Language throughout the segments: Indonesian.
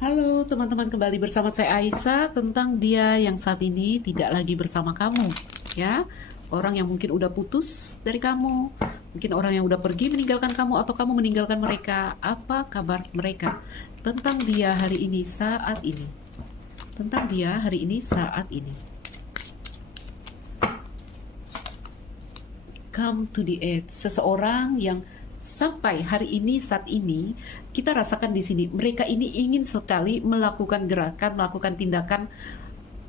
Halo teman-teman, kembali bersama saya Aisyah tentang dia yang saat ini tidak lagi bersama kamu, ya. Orang yang mungkin udah putus dari kamu, mungkin orang yang udah pergi meninggalkan kamu atau kamu meninggalkan mereka. Apa kabar mereka? Tentang dia hari ini saat ini. Tentang dia hari ini saat ini. Come to the edge, seseorang yang sampai hari ini saat ini kita rasakan di sini mereka ini ingin sekali melakukan gerakan, melakukan tindakan,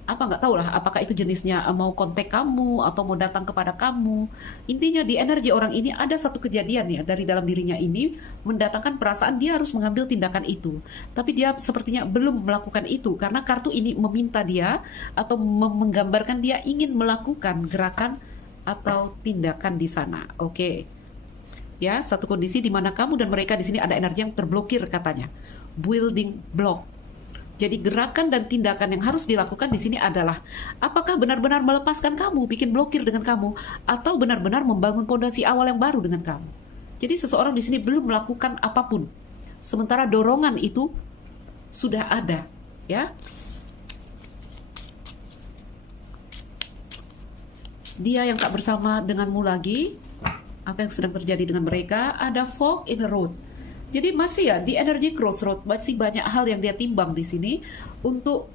apa nggak tahu lah apakah itu jenisnya mau kontak kamu atau mau datang kepada kamu. Intinya di energi orang ini ada satu kejadian ya dari dalam dirinya ini mendatangkan perasaan dia harus mengambil tindakan itu, tapi dia sepertinya belum melakukan itu karena kartu ini meminta dia atau menggambarkan dia ingin melakukan gerakan atau tindakan di sana. Oke. Ya, satu kondisi di mana kamu dan mereka di sini ada energi yang terblokir katanya. Building block. Jadi gerakan dan tindakan yang harus dilakukan di sini adalah apakah benar-benar melepaskan kamu, bikin blokir dengan kamu, atau benar-benar membangun fondasi awal yang baru dengan kamu. Jadi seseorang di sini belum melakukan apapun. Sementara dorongan itu sudah ada, ya. Dia yang tak bersama denganmu lagi. Apa yang sedang terjadi dengan mereka? Ada fork in the road. Jadi masih ya di energy crossroad, masih banyak hal yang dia timbang di sini untuk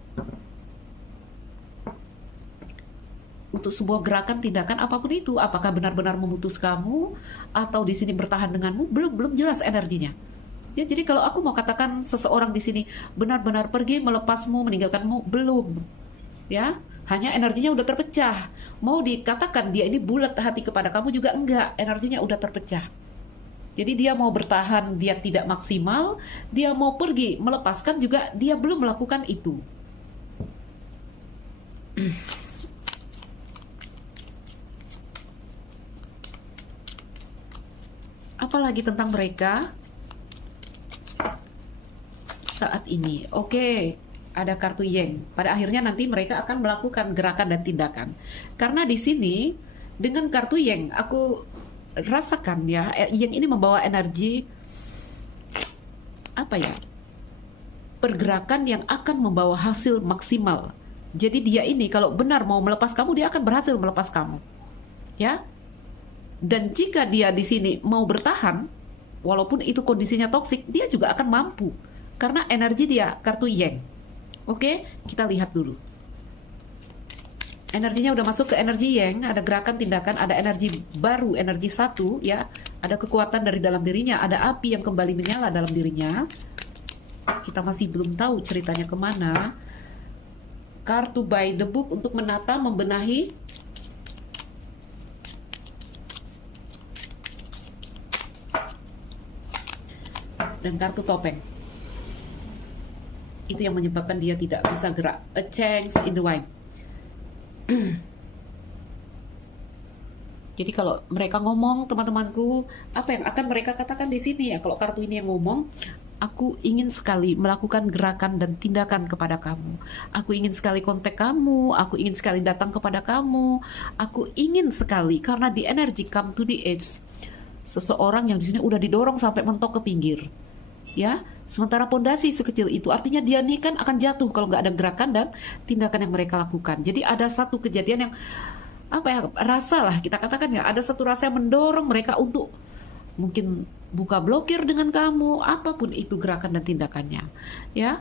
sebuah gerakan tindakan apapun itu. Apakah benar-benar memutus kamu atau di sini bertahan denganmu? Belum jelas energinya. Ya, jadi kalau aku mau katakan seseorang di sini benar-benar pergi melepasmu, meninggalkanmu, belum. Ya, hanya energinya udah terpecah. Mau dikatakan dia ini bulat hati kepada kamu juga enggak, energinya udah terpecah. Jadi dia mau bertahan, dia tidak maksimal, dia mau pergi melepaskan juga dia belum melakukan itu. Apalagi tentang mereka saat ini. Oke, ada kartu Yang. Pada akhirnya nanti mereka akan melakukan gerakan dan tindakan. Karena di sini dengan kartu Yang aku rasakan ya, Yang ini membawa energi apa ya? Pergerakan yang akan membawa hasil maksimal. Jadi dia ini kalau benar mau melepas kamu, dia akan berhasil melepas kamu. Ya. Dan jika dia di sini mau bertahan, walaupun itu kondisinya toksik, dia juga akan mampu. Karena energi dia kartu Yang. Oke, kita lihat dulu. Energinya udah masuk ke energi Yang, ada gerakan tindakan, ada energi baru, energi satu ya, ada kekuatan dari dalam dirinya, ada api yang kembali menyala dalam dirinya. Kita masih belum tahu ceritanya kemana. Kartu by the book untuk menata, membenahi. Dan kartu topeng. Itu yang menyebabkan dia tidak bisa gerak. A change in the wind. Jadi kalau mereka ngomong, teman-temanku, apa yang akan mereka katakan di sini ya? Kalau kartu ini yang ngomong, aku ingin sekali melakukan gerakan dan tindakan kepada kamu. Aku ingin sekali kontak kamu, aku ingin sekali datang kepada kamu. Aku ingin sekali karena di energy come to the edge. Seseorang yang di sini udah didorong sampai mentok ke pinggir. Ya, sementara pondasi sekecil itu artinya dia nih kan akan jatuh kalau nggak ada gerakan dan tindakan yang mereka lakukan. Jadi ada satu kejadian yang apa ya, rasa lah kita katakan ya, ada satu rasa yang mendorong mereka untuk mungkin buka blokir dengan kamu, apapun itu gerakan dan tindakannya. Ya,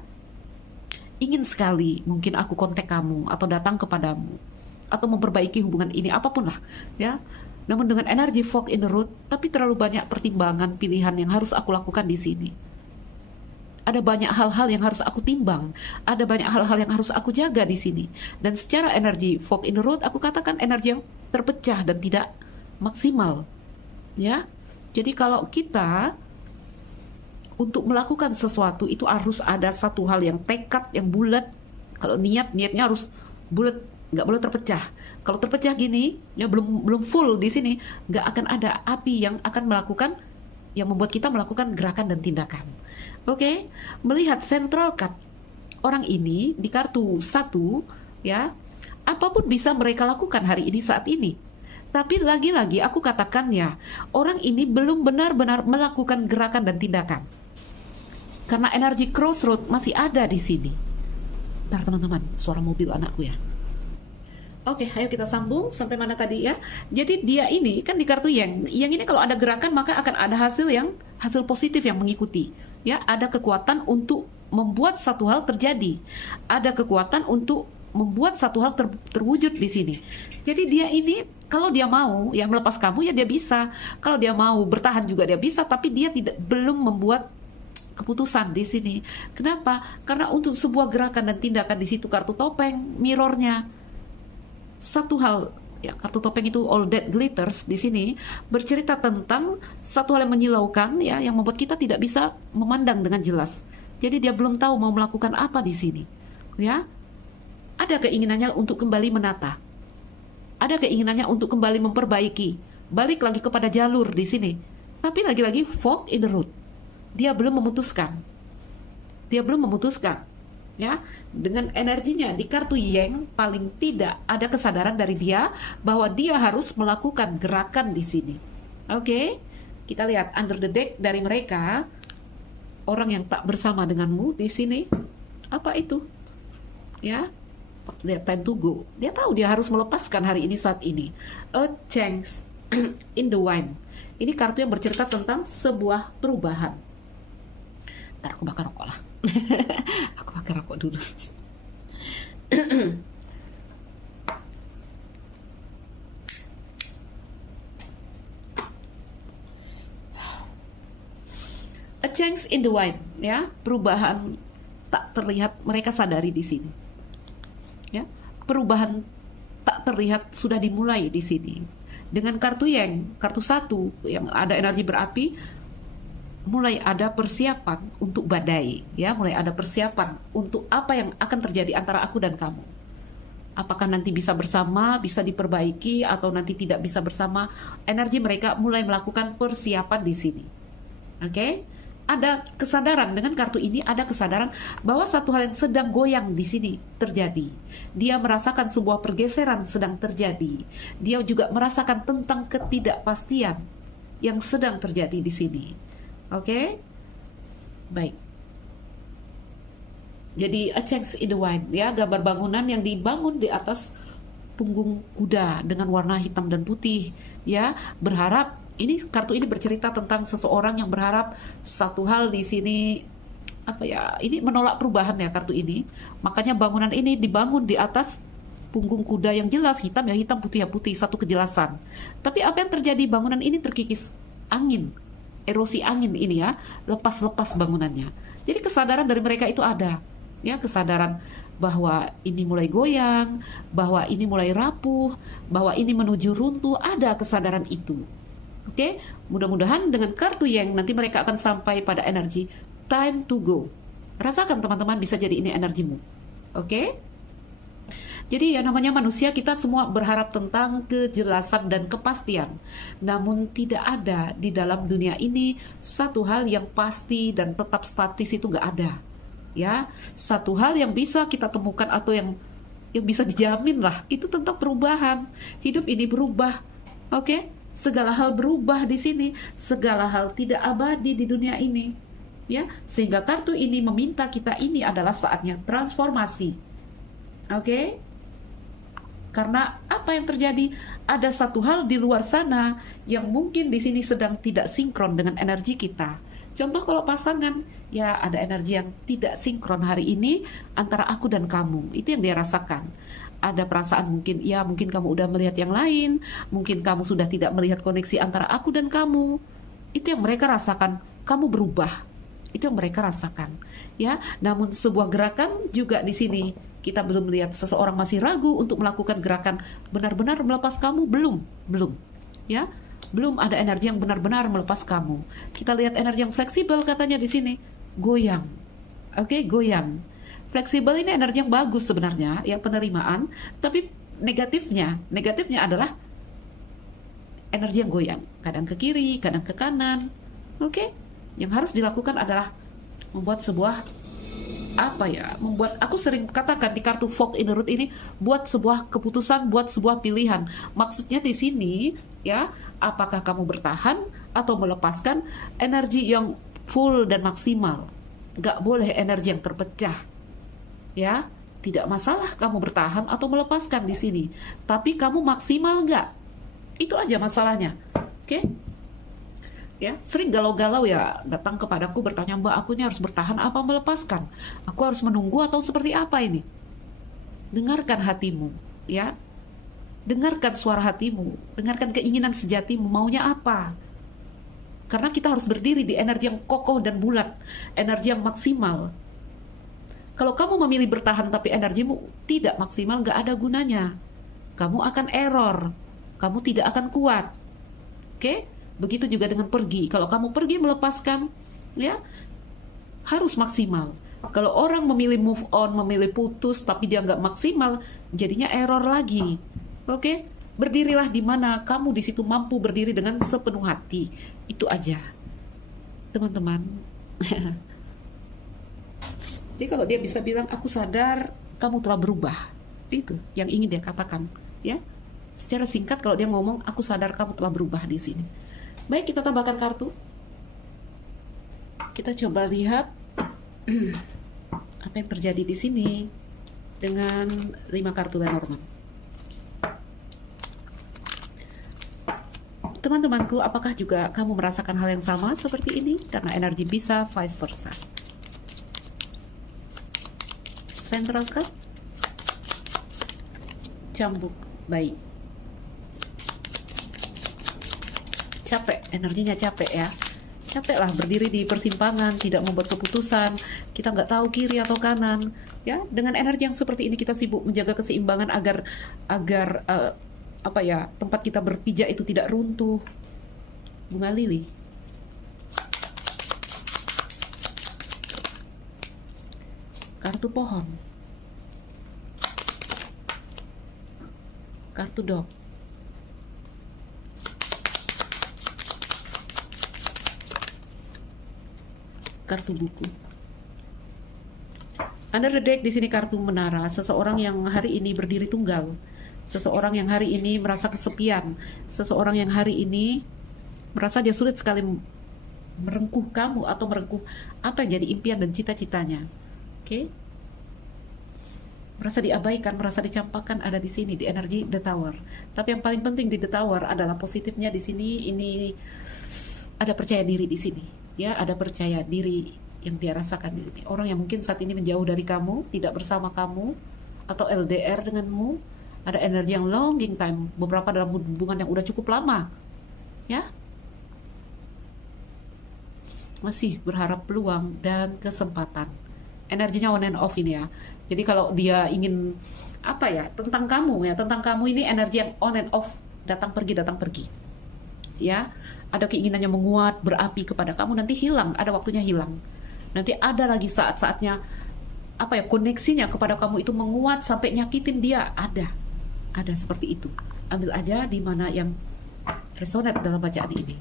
ingin sekali mungkin aku kontak kamu atau datang kepadamu atau memperbaiki hubungan ini, apapun lah ya. Namun dengan energi fog in the road, tapi terlalu banyak pertimbangan pilihan yang harus aku lakukan di sini. Ada banyak hal-hal yang harus aku timbang, ada banyak hal-hal yang harus aku jaga di sini. Dan secara energi fog in the road, aku katakan energi yang terpecah dan tidak maksimal. Ya, jadi kalau kita untuk melakukan sesuatu itu harus ada satu hal yang tekad, yang bulat. Kalau niatnya harus bulat, nggak boleh terpecah. Kalau terpecah gini, ya belum full di sini, nggak akan ada api yang akan melakukan, yang membuat kita melakukan gerakan dan tindakan. Oke, melihat central card orang ini di kartu 1 ya, apapun bisa mereka lakukan hari ini saat ini. Tapi lagi-lagi aku katakan ya, orang ini belum benar-benar melakukan gerakan dan tindakan. Karena energi crossroad masih ada di sini. Ntar teman-teman, suara mobil anakku ya. Oke, ayo kita sambung sampai mana tadi ya. Jadi dia ini kan di kartu yang ini kalau ada gerakan maka akan ada hasil positif yang mengikuti. Ya, ada kekuatan untuk membuat satu hal terjadi. Ada kekuatan untuk membuat satu hal terwujud di sini. Jadi dia ini kalau dia mau ya melepas kamu ya dia bisa. Kalau dia mau bertahan juga dia bisa, tapi dia belum membuat keputusan di sini. Kenapa? Karena untuk sebuah gerakan dan tindakan di situ kartu topeng mirrornya. Satu hal ya, kartu topeng itu all that glitters di sini bercerita tentang satu hal yang menyilaukan ya, yang membuat kita tidak bisa memandang dengan jelas. Jadi dia belum tahu mau melakukan apa di sini. Ya. Ada keinginannya untuk kembali menata. Ada keinginannya untuk kembali memperbaiki, balik lagi kepada jalur di sini. Tapi lagi-lagi fork in the road. Dia belum memutuskan. Dia belum memutuskan. Ya, dengan energinya di kartu Yang paling tidak ada kesadaran dari dia bahwa dia harus melakukan gerakan di sini. Oke, kita lihat under the deck dari mereka, orang yang tak bersama denganmu di sini. Apa itu? Ya, lihat time to go. Dia tahu dia harus melepaskan hari ini saat ini. A change in the wind. Ini kartu yang bercerita tentang sebuah perubahan. Ntar aku bakar rokok lah. Aku bakar rokok dulu. A change in the wind, ya, perubahan tak terlihat mereka sadari di sini. Ya, perubahan tak terlihat sudah dimulai di sini. Dengan kartu Yang, kartu 1 yang ada energi berapi, mulai ada persiapan untuk badai, ya, mulai ada persiapan untuk apa yang akan terjadi antara aku dan kamu. Apakah nanti bisa bersama, bisa diperbaiki, atau nanti tidak bisa bersama? Energi mereka mulai melakukan persiapan di sini. Oke? Ada kesadaran dengan kartu ini, ada kesadaran bahwa satu hal yang sedang goyang di sini terjadi. Dia merasakan sebuah pergeseran sedang terjadi. Dia juga merasakan tentang ketidakpastian yang sedang terjadi di sini. Oke, baik. Jadi a change in the wind, ya, gambar bangunan yang dibangun di atas punggung kuda dengan warna hitam dan putih, ya. Berharap ini kartu ini bercerita tentang seseorang yang berharap satu hal di sini, apa ya? Ini menolak perubahan ya kartu ini. Makanya bangunan ini dibangun di atas punggung kuda yang jelas hitam ya hitam, putih ya putih, satu kejelasan. Tapi apa yang terjadi? Bangunan ini terkikis angin. Erosi angin ini ya, lepas-lepas bangunannya. Jadi kesadaran dari mereka itu ada, ya, kesadaran bahwa ini mulai goyang, bahwa ini mulai rapuh, bahwa ini menuju runtuh, ada kesadaran itu. Oke, mudah-mudahan dengan kartu Yang nanti mereka akan sampai pada energi time to go. Rasakan teman-teman, bisa jadi ini energimu. Oke? Jadi ya namanya manusia, kita semua berharap tentang kejelasan dan kepastian. Namun tidak ada di dalam dunia ini satu hal yang pasti dan tetap statis, itu nggak ada. Ya, satu hal yang bisa kita temukan atau yang bisa dijamin lah, itu tentang perubahan. Hidup ini berubah. Oke? Segala hal berubah di sini. Segala hal tidak abadi di dunia ini. Ya, sehingga kartu ini meminta kita, ini adalah saatnya transformasi. Oke? Karena apa yang terjadi? Ada satu hal di luar sana yang mungkin di sini sedang tidak sinkron dengan energi kita. Contoh kalau pasangan, ya ada energi yang tidak sinkron hari ini antara aku dan kamu. Itu yang dia rasakan. Ada perasaan mungkin, ya mungkin kamu udah melihat yang lain, mungkin kamu sudah tidak melihat koneksi antara aku dan kamu. Itu yang mereka rasakan, kamu berubah. Itu yang mereka rasakan. Ya, namun sebuah gerakan juga di sini kita belum melihat seseorang masih ragu untuk melakukan gerakan benar-benar melepas kamu, belum, ya, belum ada energi yang benar-benar melepas kamu. Kita lihat energi yang fleksibel katanya di sini, goyang, oke, goyang. Fleksibel ini energi yang bagus sebenarnya, ya, penerimaan. Tapi negatifnya adalah energi yang goyang, kadang ke kiri, kadang ke kanan, oke. Yang harus dilakukan adalah membuat sebuah membuat, aku sering katakan di kartu Fork in the Road ini, buat sebuah keputusan, buat sebuah pilihan. Maksudnya di sini, ya, apakah kamu bertahan atau melepaskan energi yang full dan maksimal. Gak boleh energi yang terpecah. Ya, tidak masalah kamu bertahan atau melepaskan di sini. Tapi kamu maksimal nggak? Itu aja masalahnya. Oke? Ya, sering galau-galau ya datang kepadaku bertanya, Mbak, aku ini harus bertahan apa melepaskan? Aku harus menunggu atau seperti apa ini? Dengarkan hatimu, ya. Dengarkan suara hatimu, dengarkan keinginan sejatimu, maunya apa? Karena kita harus berdiri di energi yang kokoh dan bulat, energi yang maksimal. Kalau kamu memilih bertahan tapi energimu tidak maksimal, nggak ada gunanya. Kamu akan error, kamu tidak akan kuat. Oke? Begitu juga dengan pergi. Kalau kamu pergi melepaskan, ya harus maksimal. Kalau orang memilih move on, memilih putus, tapi dia nggak maksimal, jadinya error lagi. Oke? Berdirilah di mana kamu di situ mampu berdiri dengan sepenuh hati. Itu aja, teman-teman. Jadi kalau dia bisa bilang, aku sadar kamu telah berubah, itu yang ingin dia katakan, ya. Secara singkat kalau dia ngomong, aku sadar kamu telah berubah di sini. Baik, kita tambahkan kartu. Kita coba lihat apa yang terjadi di sini dengan 5 kartu Lenormand. Teman-temanku, apakah juga kamu merasakan hal yang sama seperti ini? Karena energi bisa vice versa. Central card, cambuk, baik. Capek, energinya capek ya. Capek lah berdiri di persimpangan, tidak membuat keputusan, kita nggak tahu kiri atau kanan. Ya, dengan energi yang seperti ini kita sibuk menjaga keseimbangan agar tempat kita berpijak itu tidak runtuh. Bunga lili. Kartu pohon. Kartu dog. Kartu buku. Under the deck di sini kartu menara, seseorang yang hari ini berdiri tunggal. Seseorang yang hari ini merasa kesepian. Seseorang yang hari ini merasa dia sulit sekali merengkuh kamu atau merengkuh apa yang jadi impian dan cita-citanya. Oke? Merasa diabaikan, merasa dicampakkan, ada di sini di energi The Tower. Tapi yang paling penting di The Tower adalah positifnya di sini, ini ada percaya diri di sini. Ya, ada percaya diri yang dia rasakan di sini. Orang yang mungkin saat ini menjauh dari kamu, tidak bersama kamu, atau LDR denganmu, ada energi yang longing time, beberapa dalam hubungan yang udah cukup lama, ya, masih berharap peluang dan kesempatan. Energinya on and off ini ya. Jadi kalau dia ingin tentang kamu ini energi yang on and off, datang pergi, ya. Ada keinginannya menguat, berapi kepada kamu, nanti hilang, ada waktunya hilang. Nanti ada lagi saat-saatnya koneksinya kepada kamu itu menguat sampai nyakitin dia, ada seperti itu. Ambil aja di mana yang resonate dalam bacaan ini.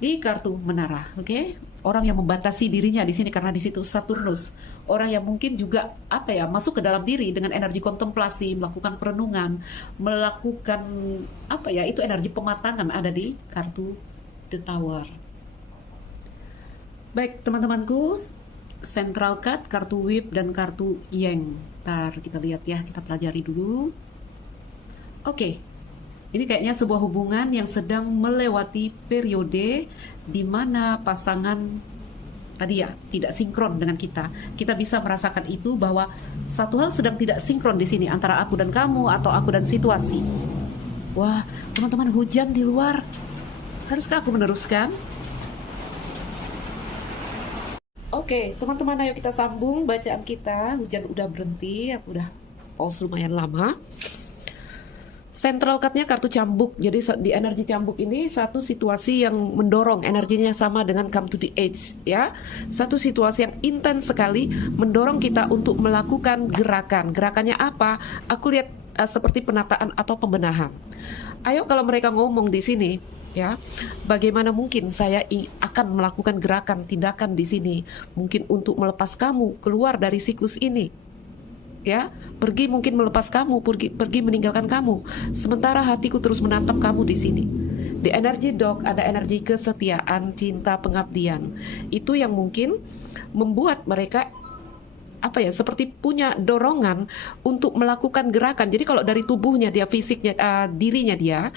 Di kartu menara, oke? Orang yang membatasi dirinya di sini karena di situ Saturnus. Orang yang mungkin juga masuk ke dalam diri dengan energi kontemplasi, melakukan perenungan, melakukan itu energi pematangan ada di kartu The Tower. Baik, teman-temanku, Central Card, kartu Whip dan kartu Yang. Ntar kita lihat ya, kita pelajari dulu. Oke, ini kayaknya sebuah hubungan yang sedang melewati periode di mana pasangan tadi ya tidak sinkron dengan kita. Kita bisa merasakan itu bahwa satu hal sedang tidak sinkron di sini antara aku dan kamu atau aku dan situasi. Wah, teman-teman, hujan di luar. Haruskah aku meneruskan? Oke, teman-teman, ayo kita sambung bacaan kita. Hujan udah berhenti, aku udah pause lumayan lama. Central card-nya kartu cambuk. Jadi di energi cambuk ini satu situasi yang mendorong, energinya sama dengan come to the edge, ya. Satu situasi yang intens sekali mendorong kita untuk melakukan gerakan. Gerakannya apa? Aku lihat seperti penataan atau pembenahan. Ayo kalau mereka ngomong di sini, ya, bagaimana mungkin saya akan melakukan gerakan, tindakan di sini, mungkin untuk melepas kamu keluar dari siklus ini. Ya, pergi mungkin melepas kamu, pergi meninggalkan kamu. Sementara hatiku terus menatap kamu di sini. Di energi dog ada energi kesetiaan, cinta, pengabdian. Itu yang mungkin membuat mereka apa ya, seperti punya dorongan untuk melakukan gerakan. Jadi kalau dari tubuhnya dia, fisiknya, dirinya dia,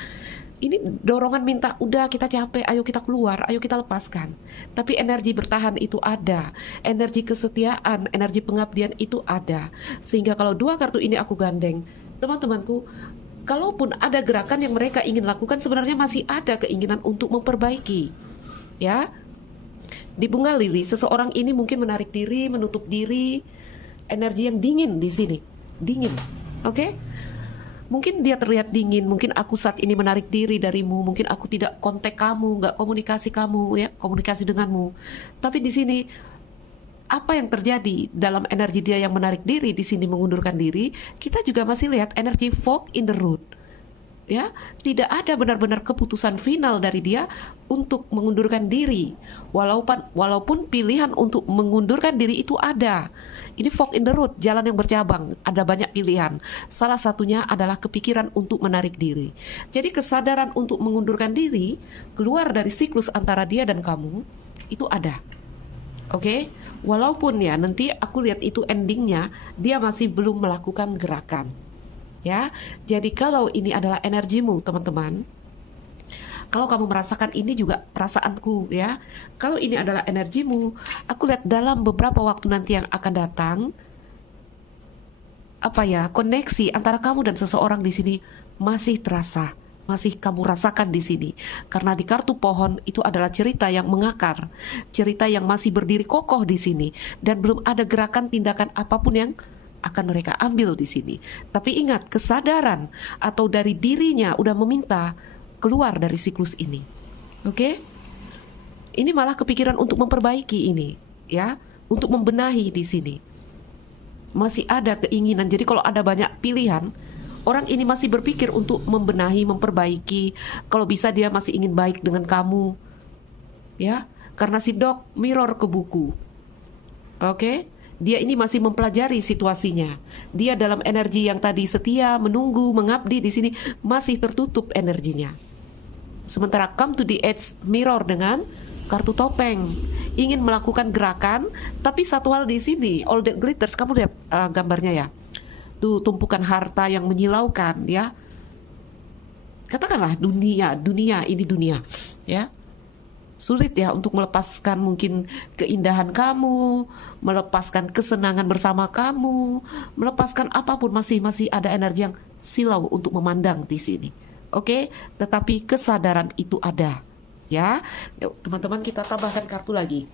ini dorongan minta, udah kita capek, ayo kita keluar, ayo kita lepaskan. Tapi energi bertahan itu ada, energi kesetiaan, energi pengabdian itu ada. Sehingga kalau dua kartu ini aku gandeng, teman-temanku, kalaupun ada gerakan yang mereka ingin lakukan, sebenarnya masih ada keinginan untuk memperbaiki. Ya, di bunga lili, seseorang ini mungkin menarik diri, menutup diri, energi yang dingin di sini, dingin, oke? Mungkin dia terlihat dingin, mungkin aku saat ini menarik diri darimu, mungkin aku tidak kontak kamu, nggak komunikasi kamu, ya, komunikasi denganmu. Tapi di sini apa yang terjadi dalam energi dia yang menarik diri, di sini mengundurkan diri, kita juga masih lihat energi fork in the road. Ya, tidak ada benar-benar keputusan final dari dia untuk mengundurkan diri. Walaupun pilihan untuk mengundurkan diri itu ada. Ini fork in the road, jalan yang bercabang, ada banyak pilihan. Salah satunya adalah kepikiran untuk menarik diri. Jadi kesadaran untuk mengundurkan diri keluar dari siklus antara dia dan kamu itu ada. Oke, walaupun ya nanti aku lihat itu endingnya dia masih belum melakukan gerakan. Ya, jadi kalau ini adalah energimu, teman-teman, kalau kamu merasakan ini juga perasaanku, ya, kalau ini adalah energimu, aku lihat dalam beberapa waktu nanti yang akan datang, apa ya, koneksi antara kamu dan seseorang di sini masih terasa, masih kamu rasakan di sini, karena di kartu pohon itu adalah cerita yang mengakar, cerita yang masih berdiri kokoh di sini, dan belum ada gerakan tindakan apapun yang akan mereka ambil di sini. Tapi ingat, kesadaran atau dari dirinya udah meminta keluar dari siklus ini. Oke? Ini malah kepikiran untuk memperbaiki ini, ya, untuk membenahi di sini. Masih ada keinginan. Jadi kalau ada banyak pilihan, orang ini masih berpikir untuk membenahi, memperbaiki. Kalau bisa dia masih ingin baik dengan kamu. Ya, karena si dog mirror ke buku. Oke? Dia ini masih mempelajari situasinya. Dia dalam energi yang tadi setia, menunggu, mengabdi, di sini masih tertutup energinya. Sementara come to the edge mirror dengan kartu topeng, ingin melakukan gerakan, tapi satu hal di sini, all that glitters, kamu lihat gambarnya ya. Tuh tumpukan harta yang menyilaukan, ya. Katakanlah dunia ini dunia, ya. Sulit ya untuk melepaskan mungkin keindahan kamu, melepaskan kesenangan bersama kamu, melepaskan apapun, masih ada energi yang silau untuk memandang di sini. Oke, tetapi kesadaran itu ada. Ya, yuk teman-teman kita tambahkan kartu lagi.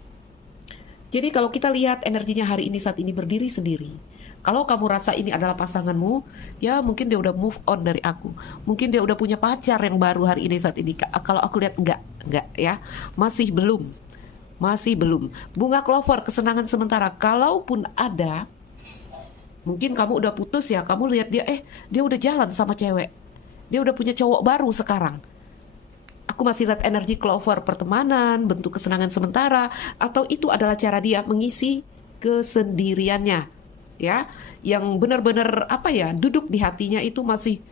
Jadi kalau kita lihat energinya hari ini saat ini berdiri sendiri. Kalau kamu rasa ini adalah pasanganmu, ya mungkin dia udah move on dari aku. Mungkin dia udah punya pacar yang baru hari ini saat ini. Kalau aku lihat enggak ya. Masih belum. Bunga clover, kesenangan sementara. Kalaupun ada, mungkin kamu udah putus ya. Kamu lihat dia, dia udah jalan sama cewek. Dia udah punya cowok baru sekarang. Aku masih lihat energi clover, pertemanan, bentuk kesenangan sementara, atau itu adalah cara dia mengisi kesendiriannya. Ya, yang benar-benar apa ya, duduk di hatinya itu masih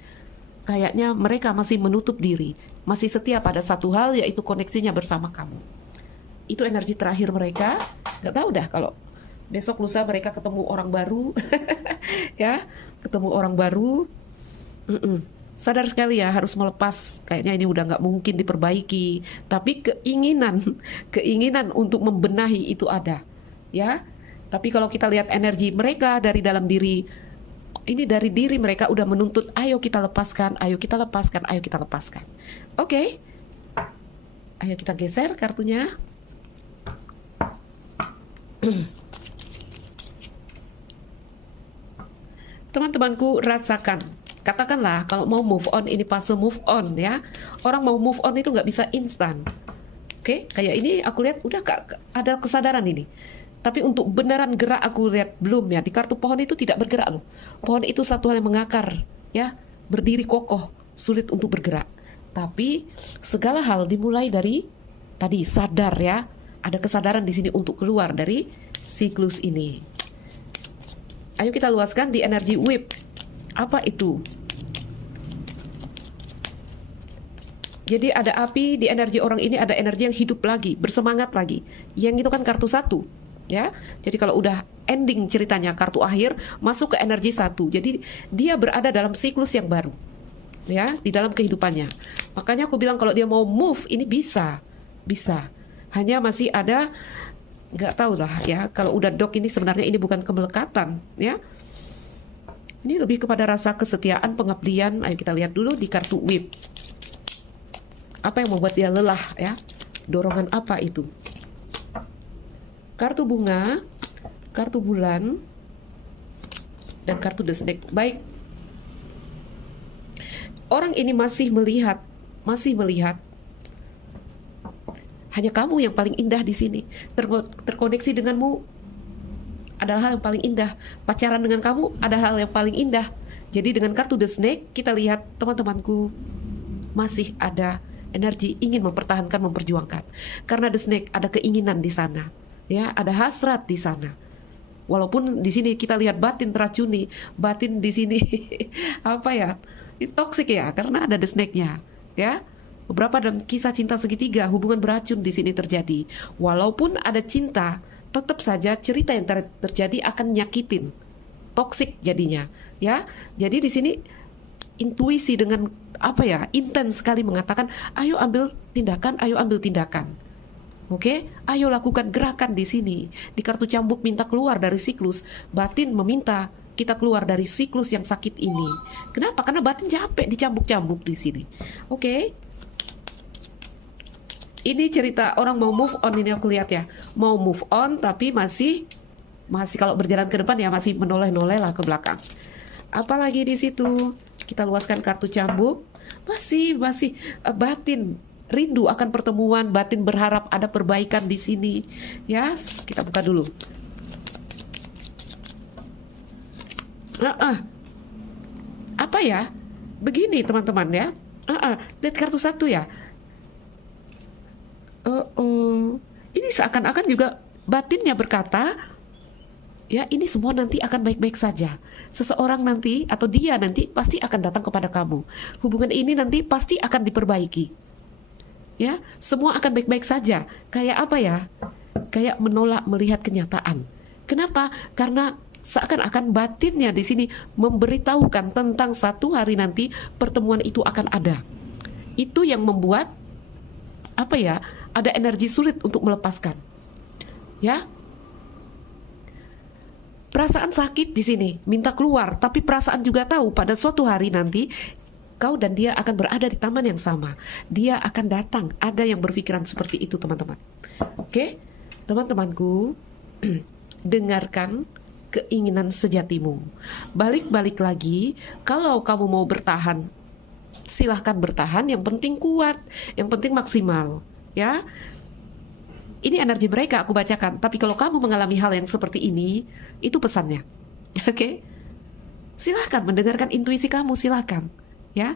kayaknya mereka masih menutup diri, masih setia pada satu hal, yaitu koneksinya bersama kamu. Itu energi terakhir mereka. Gak tahu dah kalau besok lusa mereka ketemu orang baru. Ya, ketemu orang baru. Sadar sekali ya, harus melepas. Kayaknya ini udah gak mungkin diperbaiki, tapi keinginan untuk membenahi itu ada. Ya. Tapi kalau kita lihat energi mereka dari dalam diri, ini dari diri mereka udah menuntut, ayo kita lepaskan, ayo kita lepaskan, ayo kita lepaskan. Oke. Ayo kita geser kartunya. Teman-temanku, rasakan. Katakanlah kalau mau move on, ini fase move on ya. Orang mau move on itu nggak bisa instan. Oke, kayak ini aku lihat udah ada kesadaran ini. Tapi untuk beneran gerak aku lihat belum ya. Di kartu pohon itu tidak bergerak loh. Pohon itu satu hal yang mengakar ya, berdiri kokoh, sulit untuk bergerak. Tapi segala hal dimulai dari tadi sadar ya. Ada kesadaran di sini untuk keluar dari siklus ini. Ayo kita luaskan di energi whip. Apa itu? Jadi ada api di energi orang ini, ada energi yang hidup lagi, bersemangat lagi. Yang itu kan kartu satu, ya. Jadi kalau udah ending ceritanya, kartu akhir masuk ke energi satu. Jadi dia berada dalam siklus yang baru, ya, di dalam kehidupannya. Makanya aku bilang kalau dia mau move ini bisa. Hanya masih ada, nggak tahu lah ya. Kalau udah dok ini sebenarnya ini bukan kemelekatan, ya. Ini lebih kepada rasa kesetiaan, pengabdian. Ayo kita lihat dulu di kartu whip. Apa yang membuat dia lelah, ya? Dorongan apa itu? Kartu bunga, kartu bulan, dan kartu the snake. Baik. Orang ini masih melihat. Hanya kamu yang paling indah di sini. Terkoneksi denganmu adalah hal yang paling indah. Pacaran dengan kamu adalah hal yang paling indah. Jadi dengan kartu the snake kita lihat teman-temanku masih ada energi ingin mempertahankan, memperjuangkan. Karena the snake ada keinginan di sana, ya, ada hasrat di sana. Walaupun di sini kita lihat batin teracuni, batin di sini apa ya? Itu toksik ya, karena ada the snake-nya, ya. Beberapa dalam kisah cinta segitiga hubungan beracun di sini terjadi. Walaupun ada cinta, tetap saja cerita yang terjadi akan nyakitin, toksik jadinya, ya. Jadi di sini intuisi dengan apa ya, intens sekali mengatakan, ayo ambil tindakan, oke, ayo lakukan gerakan di sini. Di kartu cambuk minta keluar dari siklus, batin meminta kita keluar dari siklus yang sakit ini. Kenapa? Karena batin capek dicambuk-cambuk di sini, oke. Ini cerita orang mau move on, ini aku lihat ya. Mau move on tapi masih kalau berjalan ke depan ya masih menoleh-noleh lah ke belakang. Apalagi di situ kita luaskan kartu cambuk. Masih batin rindu akan pertemuan, batin berharap ada perbaikan di sini. Ya, kita buka dulu. Apa ya? Begini teman-teman ya. Lihat kartu satu ya. Ini seakan-akan juga batinnya berkata, ya ini semua nanti akan baik-baik saja. Seseorang nanti atau dia nanti pasti akan datang kepada kamu. Hubungan ini nanti pasti akan diperbaiki. Ya, semua akan baik-baik saja. Kayak apa ya? Kayak menolak melihat kenyataan. Kenapa? Karena seakan-akan batinnya di sini memberitahukan tentang satu hari nanti pertemuan itu akan ada. Itu yang membuat apa ya? Ada energi sulit untuk melepaskan. Ya. Perasaan sakit di sini, minta keluar, tapi perasaan juga tahu pada suatu hari nanti kau dan dia akan berada di taman yang sama. Dia akan datang. Ada yang berpikiran seperti itu, teman-teman. Oke? Teman-temanku, dengarkan keinginan sejatimu. Balik-balik lagi, kalau kamu mau bertahan, silahkan bertahan, yang penting kuat, yang penting maksimal, ya. Ini energi mereka aku bacakan, tapi kalau kamu mengalami hal yang seperti ini, itu pesannya. Oke? Silahkan mendengarkan intuisi kamu, silahkan, ya.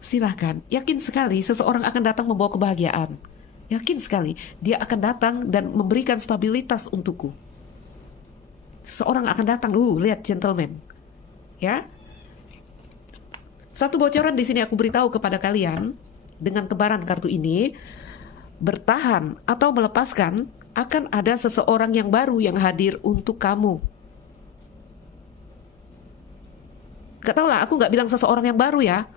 Silahkan, yakin sekali seseorang akan datang membawa kebahagiaan. Yakin sekali, dia akan datang dan memberikan stabilitas untukku. Seseorang akan datang, lihat gentleman, ya. Satu bocoran di sini aku beritahu kepada kalian dengan tebaran kartu ini, bertahan atau melepaskan akan ada seseorang yang baru yang hadir untuk kamu. Gak tau lah, aku gak bilang seseorang yang baru ya.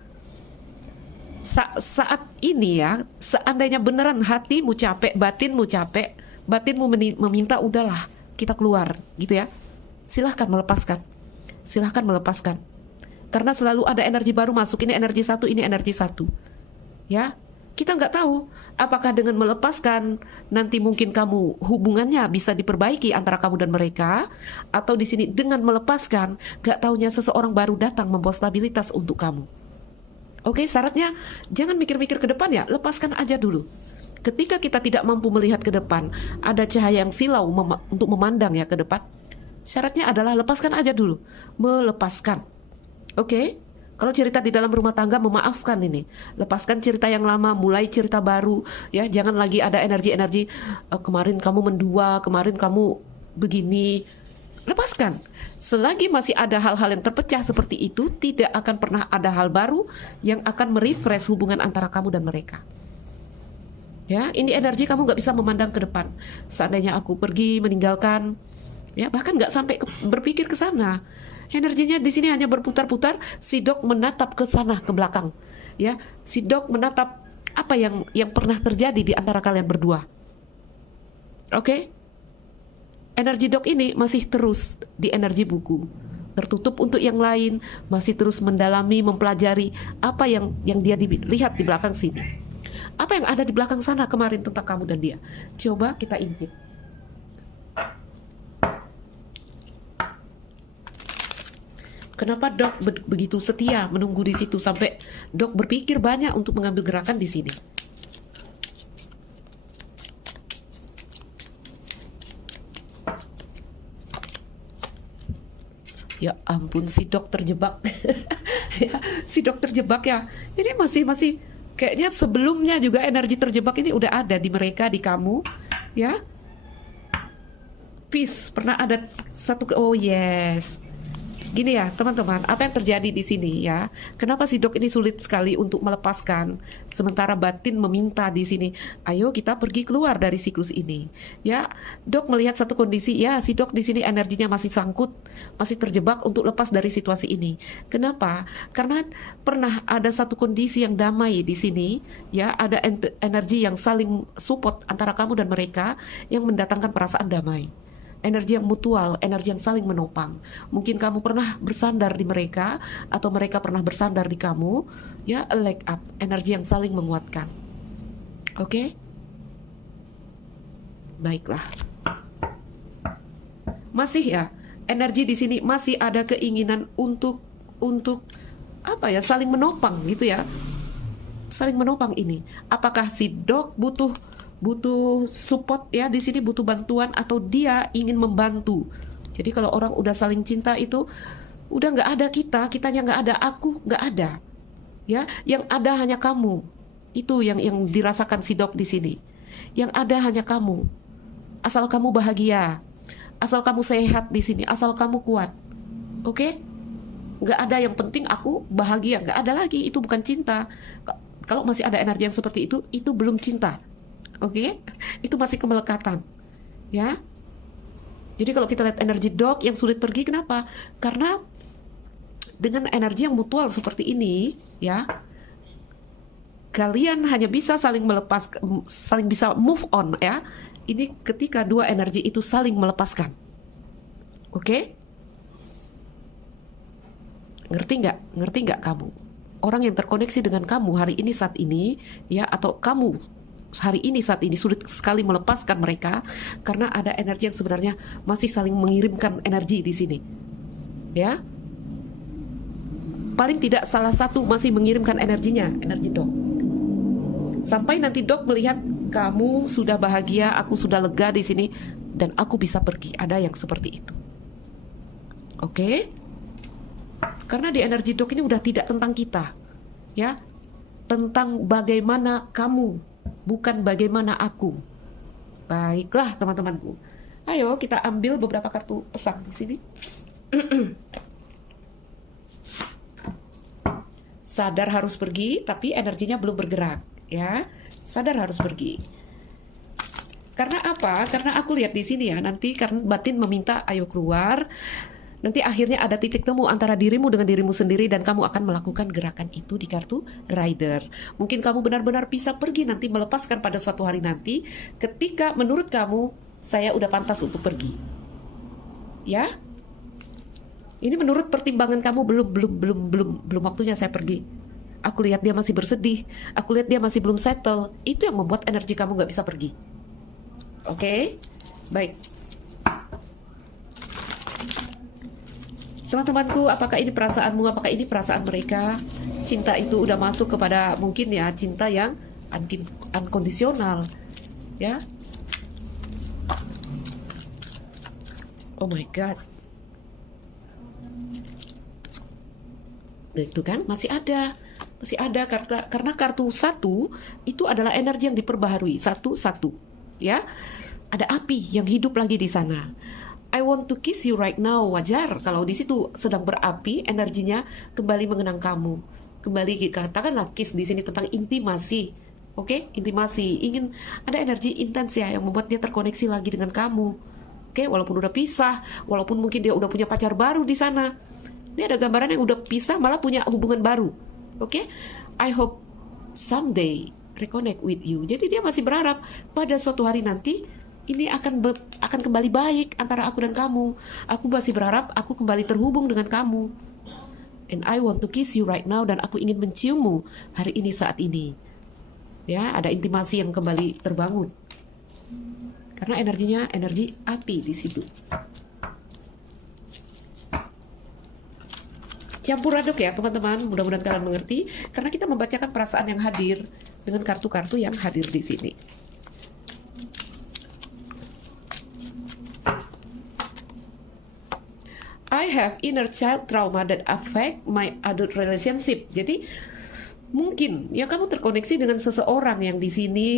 Saat ini ya, seandainya beneran hatimu capek, batinmu capek, batinmu meminta udahlah kita keluar gitu ya, silahkan melepaskan. Silahkan melepaskan. Karena selalu ada energi baru masuk, ini energi satu, ini energi satu. Ya, kita nggak tahu apakah dengan melepaskan nanti mungkin kamu hubungannya bisa diperbaiki antara kamu dan mereka, atau di sini dengan melepaskan nggak taunya seseorang baru datang membawa stabilitas untuk kamu. Oke, syaratnya jangan mikir-mikir ke depan ya, lepaskan aja dulu. Ketika kita tidak mampu melihat ke depan, ada cahaya yang silau untuk memandang ya ke depan. Syaratnya adalah lepaskan aja dulu, melepaskan. Oke? Kalau cerita di dalam rumah tangga, memaafkan ini. Lepaskan cerita yang lama, mulai cerita baru. Ya, jangan lagi ada energi-energi kemarin kamu mendua, kemarin kamu begini. lepaskan. Selagi masih ada hal-hal yang terpecah seperti itu, tidak akan pernah ada hal baru yang akan merefresh hubungan antara kamu dan mereka. Ya, ini energi kamu nggak bisa memandang ke depan. Seandainya aku pergi meninggalkan, ya bahkan nggak sampai berpikir ke sana. Energinya di sini hanya berputar-putar. Si dok menatap ke sana, ke belakang. Ya, si dok menatap apa yang pernah terjadi di antara kalian berdua. Oke? Energi dok ini masih terus di energi buku, tertutup untuk yang lain, masih terus mendalami, mempelajari apa yang dia lihat di belakang sini. Apa yang ada di belakang sana kemarin tentang kamu dan dia. Coba kita intip. Kenapa dok begitu setia menunggu di situ sampai dok berpikir banyak untuk mengambil gerakan di sini? Ya ampun, si dok terjebak. Ya, si dok terjebak ya. Ini masih kayaknya sebelumnya juga energi terjebak ini udah ada di mereka, di kamu, ya. Peace, pernah ada satu, oh yes. Gini ya teman-teman, apa yang terjadi di sini ya? Kenapa si dok ini sulit sekali untuk melepaskan? Sementara batin meminta di sini, ayo kita pergi keluar dari siklus ini. Ya, dok melihat satu kondisi, ya si dok di sini energinya masih sangkut, masih terjebak untuk lepas dari situasi ini. Kenapa? Karena pernah ada satu kondisi yang damai di sini, ya ada energi yang saling support antara kamu dan mereka yang mendatangkan perasaan damai. Energi yang mutual, energi yang saling menopang. Mungkin kamu pernah bersandar di mereka, atau mereka pernah bersandar di kamu. Ya, a leg up, energi yang saling menguatkan. Oke? Baiklah. Masih ya, energi di sini masih ada keinginan untuk apa ya, saling menopang gitu ya. Saling menopang ini. Apakah si dok butuh support ya di sini, butuh bantuan, atau dia ingin membantu? Jadi kalau orang udah saling cinta itu udah nggak ada kitanya nggak ada, aku nggak ada, ya yang ada hanya kamu. Itu yang dirasakan si dok di sini. Yang ada hanya kamu. Asal kamu bahagia, asal kamu sehat di sini, asal kamu kuat. Oke? Nggak ada yang penting aku bahagia, nggak ada lagi. Itu bukan cinta. Kalau masih ada energi yang seperti itu belum cinta. Oke, itu masih kemelekatan, ya. Jadi kalau kita lihat energi dok yang sulit pergi, kenapa? Karena dengan energi yang mutual seperti ini, ya, kalian hanya bisa saling melepas, saling bisa move on, ya. Ini ketika dua energi itu saling melepaskan. Oke? Ngerti nggak kamu? Orang yang terkoneksi dengan kamu hari ini saat ini, ya, atau kamu hari ini saat ini sulit sekali melepaskan mereka karena ada energi yang sebenarnya masih saling mengirimkan energi di sini. Ya. Paling tidak salah satu masih mengirimkan energinya, energi dok. Sampai nanti dok melihat kamu sudah bahagia, aku sudah lega di sini dan aku bisa pergi. Ada yang seperti itu. Oke? Karena di energi dok ini udah tidak tentang kita. Ya. Tentang bagaimana kamu, bukan bagaimana aku. Baiklah teman-temanku. Ayo kita ambil beberapa kartu pesan di sini. Sadar harus pergi, tapi energinya belum bergerak, ya. Sadar harus pergi. Karena apa? Karena aku lihat di sini ya, nanti karena batin meminta ayo keluar. Nanti akhirnya ada titik temu antara dirimu dengan dirimu sendiri dan kamu akan melakukan gerakan itu di kartu Rider. Mungkin kamu benar-benar bisa pergi nanti, melepaskan pada suatu hari nanti ketika menurut kamu saya udah pantas untuk pergi. Ya? Ini menurut pertimbangan kamu belum waktunya saya pergi. Aku lihat dia masih bersedih, aku lihat dia masih belum settle. Itu yang membuat energi kamu nggak bisa pergi. Oke? Baik. Teman-temanku, apakah ini perasaanmu, apakah ini perasaan mereka? Cinta itu udah masuk kepada mungkin ya cinta yang unkondisional, ya. Oh my god. Itu kan masih ada karena kartu 1 itu adalah energi yang diperbaharui, satu, ya. Ada api yang hidup lagi di sana. I want to kiss you right now. Wajar kalau di situ sedang berapi, energinya kembali mengenang kamu. Kembali katakanlah kiss di sini tentang intimasi. Oke, intimasi. Ingin ada energi intens ya yang membuat dia terkoneksi lagi dengan kamu. Oke, walaupun udah pisah, walaupun mungkin dia udah punya pacar baru di sana. Ini ada gambaran yang udah pisah malah punya hubungan baru. Oke, I hope someday reconnect with you. Jadi dia masih berharap pada suatu hari nanti ini akan kembali baik antara aku dan kamu. Aku masih berharap aku kembali terhubung dengan kamu. And I want to kiss you right now, dan aku ingin menciummu hari ini saat ini. Ya, ada intimasi yang kembali terbangun. Karena energinya energi api di situ. Campur aduk ya teman-teman, mudah-mudahan kalian mengerti karena kita membacakan perasaan yang hadir dengan kartu-kartu yang hadir di sini. I have inner child trauma that affect my adult relationship. Jadi mungkin ya kamu terkoneksi dengan seseorang yang di sini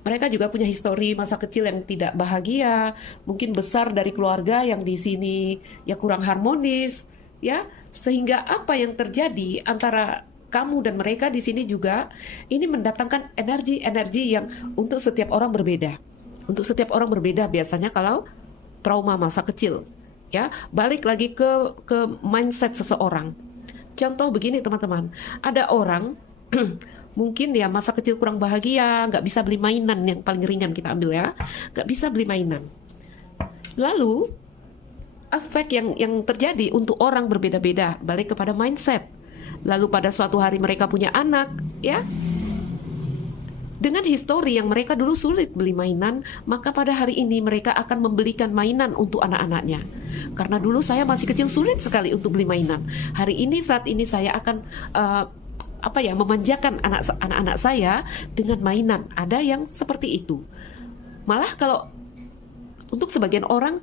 mereka juga punya histori masa kecil yang tidak bahagia, mungkin besar dari keluarga yang di sini ya kurang harmonis. Ya, sehingga apa yang terjadi antara kamu dan mereka di sini juga ini mendatangkan energi-energi yang untuk setiap orang berbeda. Untuk setiap orang berbeda biasanya kalau trauma masa kecil. Ya, balik lagi ke mindset seseorang. Contoh begini teman-teman, ada orang mungkin ya masa kecil kurang bahagia, nggak bisa beli mainan, yang paling ringan kita ambil ya, nggak bisa beli mainan. Lalu efek yang terjadi untuk orang berbeda-beda, balik kepada mindset. Lalu pada suatu hari mereka punya anak, ya, dengan histori yang mereka dulu sulit beli mainan, maka pada hari ini mereka akan membelikan mainan untuk anak-anaknya. Karena dulu saya masih kecil sulit sekali untuk beli mainan. Hari ini saat ini saya akan memanjakan anak-anak saya dengan mainan. Ada yang seperti itu. Malah kalau untuk sebagian orang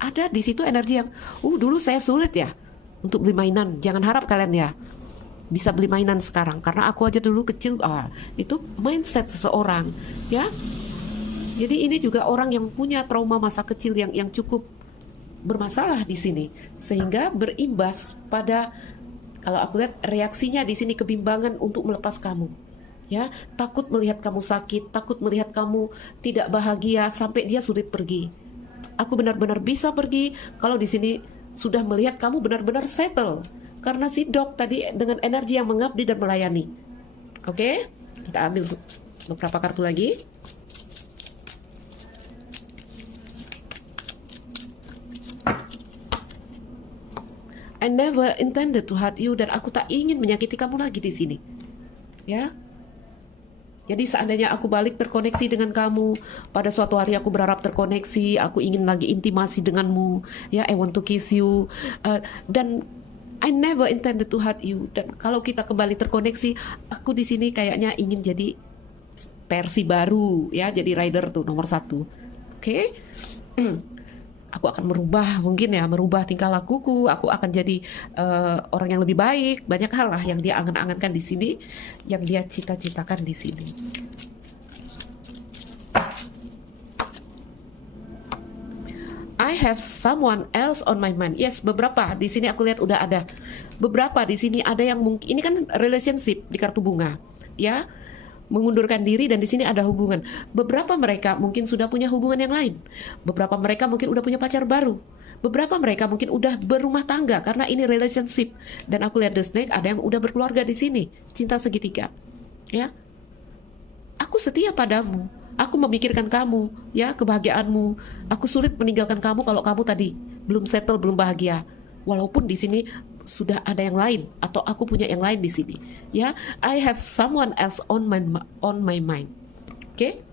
ada di situ energi yang, dulu saya sulit ya untuk beli mainan. Jangan harap kalian ya bisa beli mainan sekarang, karena aku aja dulu kecil. Itu mindset seseorang, ya. Jadi ini juga orang yang punya trauma masa kecil yang cukup bermasalah di sini, sehingga berimbas pada, kalau aku lihat reaksinya di sini kebimbangan untuk melepas kamu. Ya, takut melihat kamu sakit, takut melihat kamu tidak bahagia sampai dia sulit pergi. Aku benar-benar bisa pergi kalau di sini sudah melihat kamu benar-benar settle. Karena si dog tadi dengan energi yang mengabdi dan melayani. Oke, kita ambil beberapa kartu lagi. I never intended to hurt you, dan aku tak ingin menyakiti kamu lagi di sini. Ya. Jadi seandainya aku balik terkoneksi dengan kamu, pada suatu hari aku berharap terkoneksi, aku ingin lagi intimasi denganmu, ya, I want to kiss you, dan I never intended to hurt you. Dan kalau kita kembali terkoneksi, aku di sini kayaknya ingin jadi versi baru, ya, jadi rider tuh nomor 1. Oke? Aku akan merubah tingkah lakuku. Aku akan jadi orang yang lebih baik. Banyak hal lah yang dia angan-angankan di sini, yang dia cita-citakan di sini. I have someone else on my mind. Yes, beberapa di sini aku lihat udah ada. Beberapa di sini ada yang mungkin, ini kan relationship di kartu bunga, ya. Mengundurkan diri, dan di sini ada hubungan. Beberapa mereka mungkin sudah punya hubungan yang lain. Beberapa mereka mungkin udah punya pacar baru. Beberapa mereka mungkin udah berumah tangga, karena ini relationship. Dan aku lihat the snake, ada yang udah berkeluarga di sini. Cinta segitiga. Ya. Aku setia padamu. Aku memikirkan kamu, ya, kebahagiaanmu. Aku sulit meninggalkan kamu kalau kamu tadi belum settle, belum bahagia. Walaupun di sini sudah ada yang lain, atau aku punya yang lain di sini, ya. I have someone else on my mind. Oke?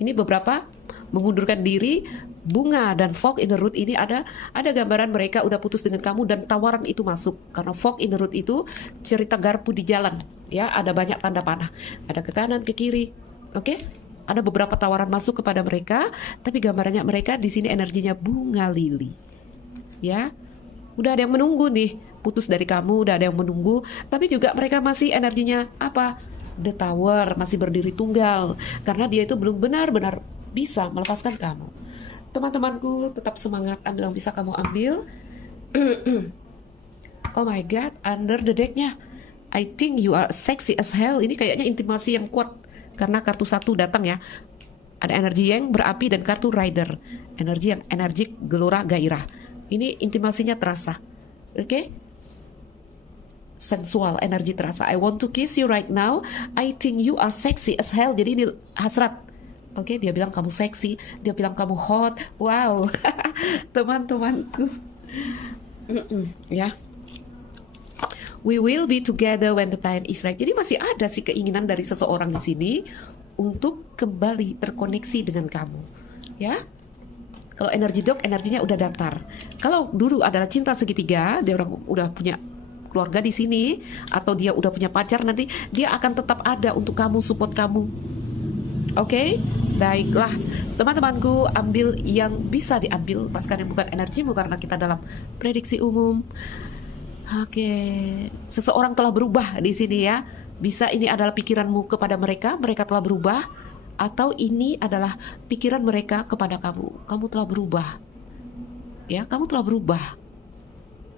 Ini beberapa mengundurkan diri. Bunga dan fog in the root ini ada gambaran mereka udah putus dengan kamu dan tawaran itu masuk. Karena fog in the root itu cerita garpu di jalan, ya. Ada banyak tanda panah, ada ke kanan, ke kiri. Oke? Ada beberapa tawaran masuk kepada mereka, tapi gambarannya mereka di sini energinya bunga lili, ya. Udah ada yang menunggu nih, putus dari kamu, udah ada yang menunggu, tapi juga mereka masih energinya apa? The Tower, masih berdiri tunggal, karena dia itu belum benar-benar bisa melepaskan kamu. Teman-temanku, tetap semangat, ambil yang bisa kamu ambil. Oh my god, under the decknya, I think you are sexy as hell. Ini kayaknya intimasi yang kuat karena kartu satu datang ya. Ada energi yang berapi dan kartu rider, energi yang energik, gelora, gairah. Ini intimasinya terasa, oke? Sensual, energi terasa. I want to kiss you right now. I think you are sexy as hell. Jadi ini hasrat. Oke, dia bilang kamu seksi, dia bilang kamu hot. Wow, teman-temanku. Ya. We will be together when the time is right. Jadi masih ada sih keinginan dari seseorang di sini untuk kembali terkoneksi dengan kamu. Ya. Kalau energi dog, energinya udah datar. Kalau dulu adalah cinta segitiga, dia orang udah punya keluarga di sini atau dia udah punya pacar, nanti dia akan tetap ada untuk kamu, support kamu. Oke, baiklah teman-temanku, ambil yang bisa diambil, lepaskan yang bukan energimu karena kita dalam prediksi umum. Oke, seseorang telah berubah di sini ya. Bisa ini adalah pikiranmu kepada mereka, mereka telah berubah, atau ini adalah pikiran mereka kepada kamu. Kamu telah berubah. Ya, kamu telah berubah.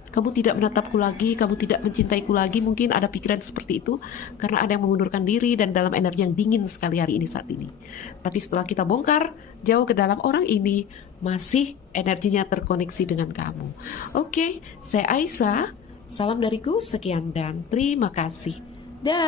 Kamu tidak menatapku lagi, kamu tidak mencintaiku lagi. Mungkin ada pikiran seperti itu karena ada yang mengundurkan diri dan dalam energi yang dingin sekali hari ini saat ini. Tapi setelah kita bongkar jauh ke dalam, orang ini masih energinya terkoneksi dengan kamu. Oke, saya Aisyah. Salam dariku, sekian dan terima kasih. Dah.